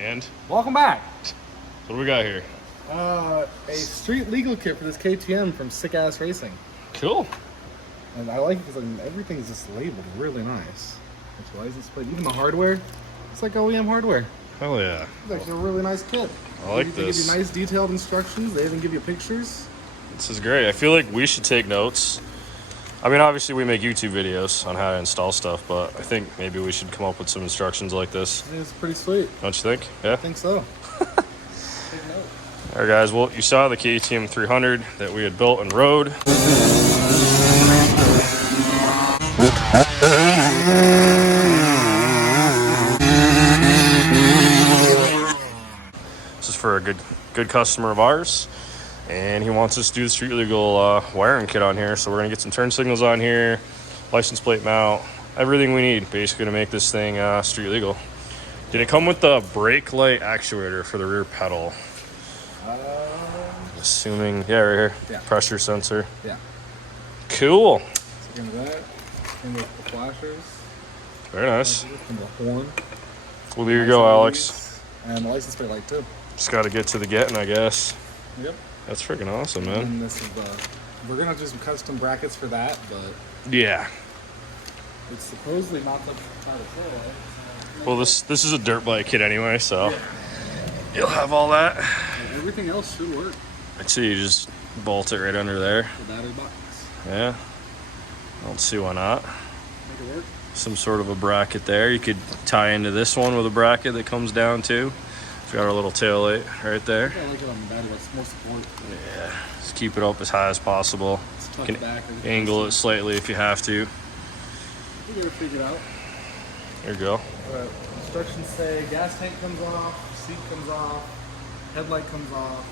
And welcome back. What do we got here? A street legal kit for this KTM from Sicassracing. Cool. And I like it because everything's just labeled really nice. That's license plate. Even the hardware, it's like OEM hardware. Hell yeah. It's actually a really nice kit. I like this. They give you nice detailed instructions. They even give you pictures. This is great. I feel like we should take notes. I mean, obviously we make YouTube videos on how to install stuff, but I think maybe we should come up with some instructions like this. I think it's pretty sweet. Don't you think? Yeah? I think so. Take note. All right, guys. Well, you saw the KTM 300 that we had built and rode. This is for a good customer of ours. And he wants us to do the street legal wiring kit on here. So we're gonna get some turn signals on here, license plate mount, everything we need basically to make this thing street legal. Did it come with the brake light actuator for the rear pedal? Assuming, yeah, right here. Yeah. Pressure sensor. Yeah. Cool. Second of that, and with the flashers. Very nice. And the horn. Well, there you go, Alex. And the license plate light too. Just got to get to the getting, I guess. Yep. That's freaking awesome, man. And this is we're gonna do some custom brackets for that, but yeah. it's supposedly not the how to say it. Well, this is a dirt bike kit anyway, so you'll have all that. And everything else should work. I'd say you just bolt it right under there. The battery box. Yeah. I don't see why not. Make it work. Some sort of a bracket there. You could tie into this one with a bracket that comes down too. We've got our little tail light right there. I like it on the battery, it's more support. Yeah, just keep it up as high as possible. You can angle it slightly if you have to. You gotta figure it out. There you go. Instructions say gas tank comes off, seat comes off, headlight comes off,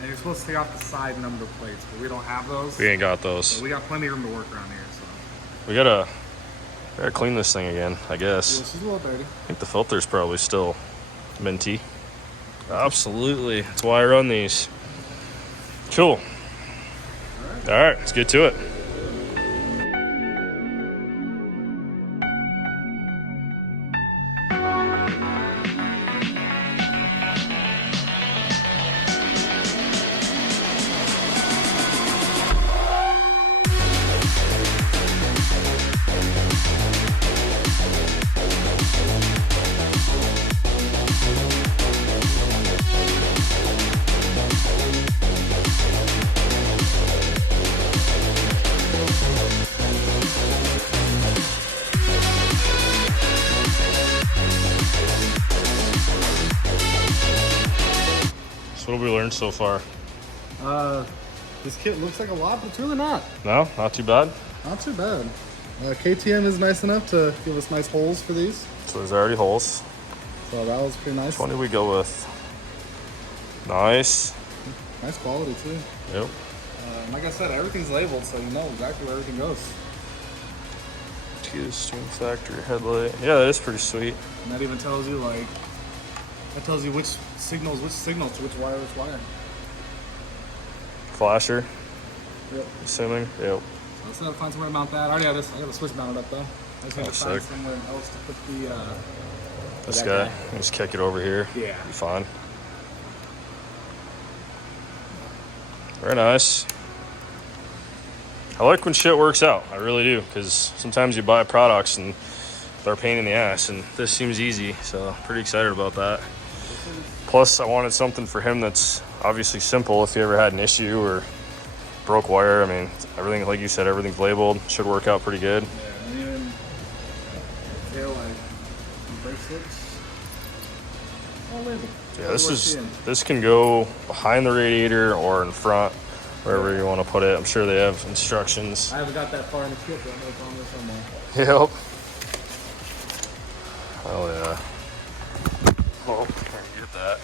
and you're supposed to take off the side number plates, but we don't have those. We ain't got those. So we got plenty of room to work around here. So We gotta clean this thing again, I guess. yeah, she's a little dirty. I think the filter's probably still minty. Absolutely. That's why I run these. Cool. All right, let's get to it. So what have we learned so far? This kit looks like a lot, but it's really not. No, not too bad. Not too bad. KTM is nice enough to give us nice holes for these. So there's already holes. So that was pretty nice. Which one did we go with? Nice. Nice quality too. Yep. Like I said, everything's labeled, so you know exactly where everything goes. Use stream factory headlight. Yeah, that is pretty sweet. And that even tells you that tells you which signals to which wire. Flasher. Yep. Assuming. Yep. So let's have to find somewhere to mount that. I already have this. I got the switch mounted up though. I just need to find sick. somewhere else to put the. This guy. Just kick it over here. Yeah. Be fine. Very nice. I like when shit works out. I really do, because sometimes you buy products and they're a pain in the ass, and this seems easy, so pretty excited about that. Plus, I wanted something for him that's obviously simple if he ever had an issue or broke wire. I mean, everything, like you said, everything's labeled. Should work out pretty good. Yeah, and even tail light, brake slips, all labeled. Yeah, this can go behind the radiator or in front, wherever you want to put it. I'm sure they have instructions. I haven't got that far in the kit, but I know it's on there somewhere. Yep. Oh yeah. Oh, can't get that.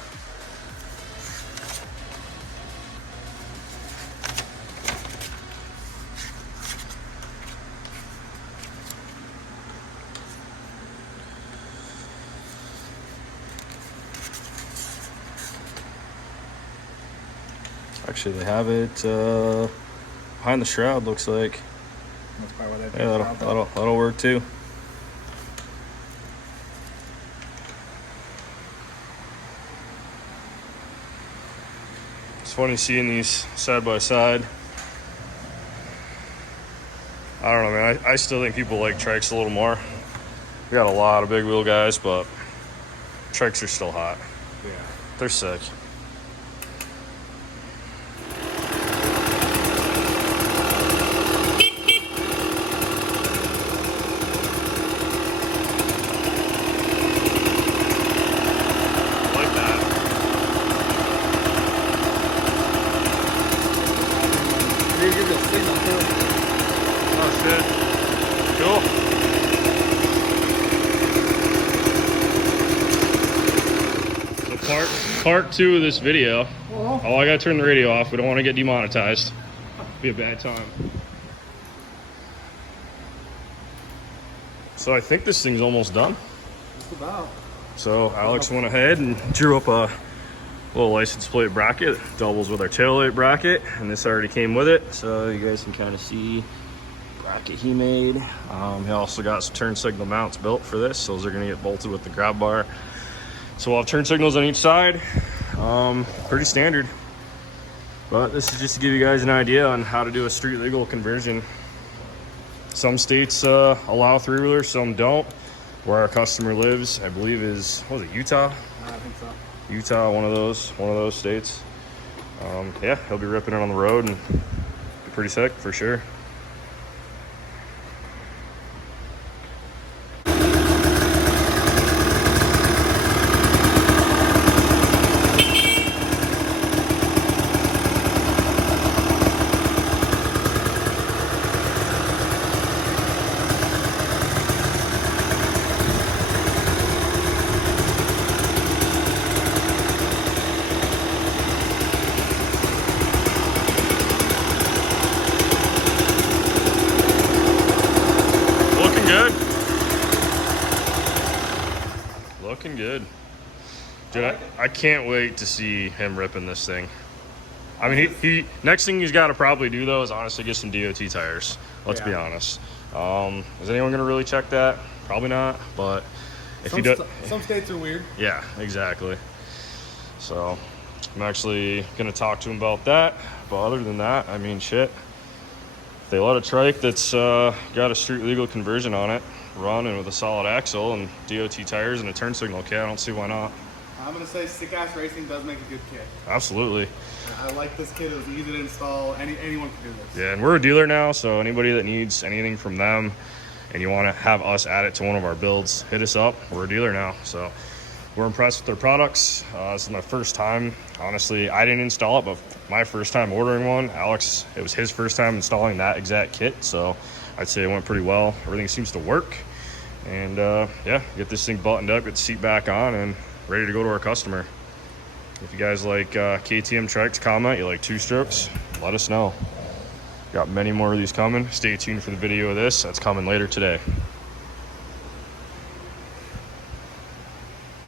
Actually, they have it behind the shroud, looks like. That's probably what Yeah, that'll work too. It's funny seeing these side by side. I don't know, man. I still think people like Trikes a little more. We got a lot of big wheel guys, but Trikes are still hot. Yeah. They're sick. Cool. So part 2 of this video. Oh, I gotta turn the radio off. We don't want to get demonetized. Be a bad time. So I think this thing's almost done. Just about. So Alex went ahead and drew up a little license plate bracket. Doubles with our taillight bracket, and this already came with it. So you guys can kind of see bracket he made. He also got some turn signal mounts built for this. Those are going to get bolted with the grab bar. So we'll have turn signals on each side. Pretty standard. But this is just to give you guys an idea on how to do a street legal conversion. Some states allow three-wheelers, some don't. Where our customer lives, I believe is, what was it, Utah? I think so. Utah, one of those states. Yeah, he'll be ripping it on the road and be pretty sick for sure. Looking good. Dude, I can't wait to see him ripping this thing. I mean, he next thing he's got to probably do, though, is honestly get some DOT tires. Let's be honest. Is anyone going to really check that? Probably not, but if he does... Some states are weird. Yeah, exactly. So I'm actually going to talk to him about that. But other than that, I mean, shit. If they let a trike that's got a street legal conversion on it running with a solid axle and DOT tires and a turn signal kit, I don't see why not. I'm going to say Sicassracing does make a good kit. Absolutely. I like this kit. It was easy to install. Anyone can do this. Yeah, and we're a dealer now, so anybody that needs anything from them and you want to have us add it to one of our builds, hit us up. We're a dealer now, so we're impressed with their products. This is my first time. Honestly, I didn't install it, but my first time ordering one. Alex, it was his first time installing that exact kit, so I'd say it went pretty well. Everything seems to work. And yeah, get this thing buttoned up, get the seat back on, and ready to go to our customer. If you guys like KTM trikes, comment, you like two-strokes, let us know. Got many more of these coming. Stay tuned for the video of this. That's coming later today.